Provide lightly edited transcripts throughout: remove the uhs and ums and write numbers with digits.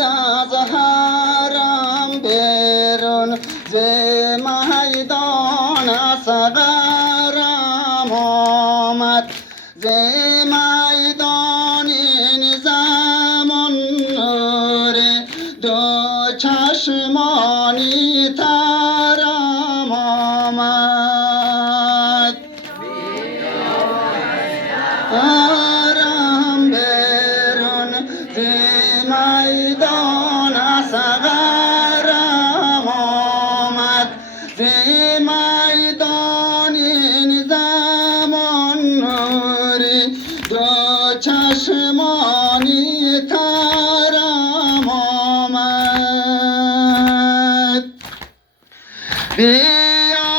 از حرم بیرون ز میدان اصغرم آمد ز میدان این زمان نور دو چشمانی ترم آمد حرم بیرون ز میدان اصغرم آمد ز میدان این زمان نوری دو چشمانی ترم آمد بیا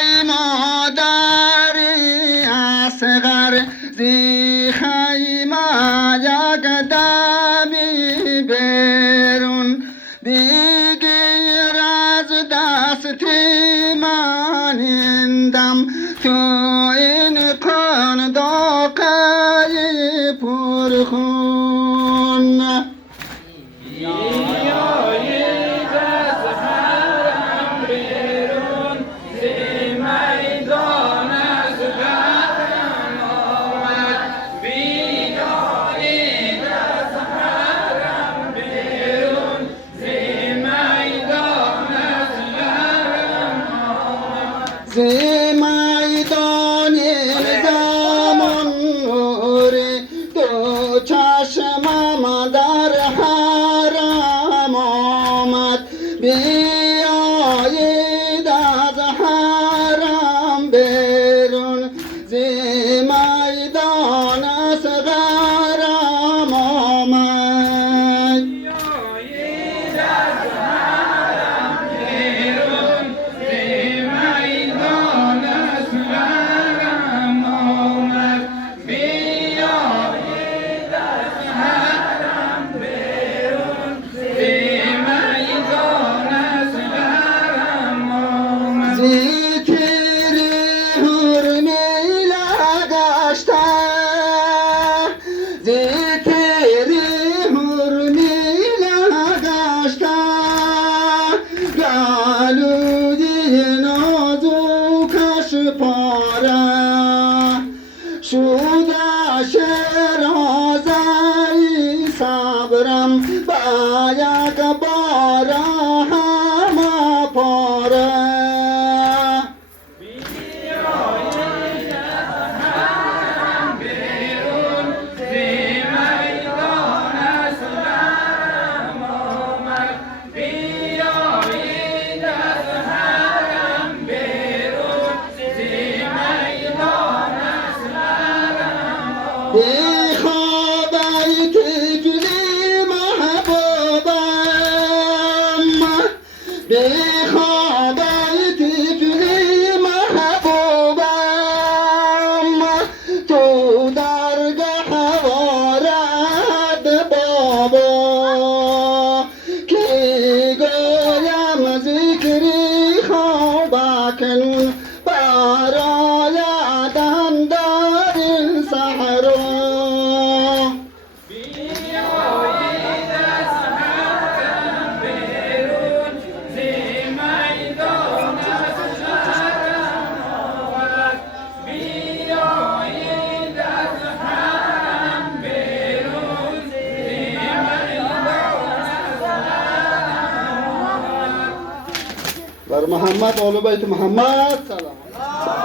ای مادری اصغر زی خیمه یک دمی بیرون بگیر از دست من این دم تو این قنداقه پرخون ز میدان زمان نوری دو چشمم در حرم آمد بیایید از حرم بیرون ز میدان اصغرم آمد شده شرازه صبرم با یک بار همه پاره بخواب ای طفلی محبوبم بخواب ای طفلی محبوبم تو درگاه وارد بابا که گویم ذکری خواب اکنون برایدم در این صحرا بر محمد و آل بیت محمد سلام.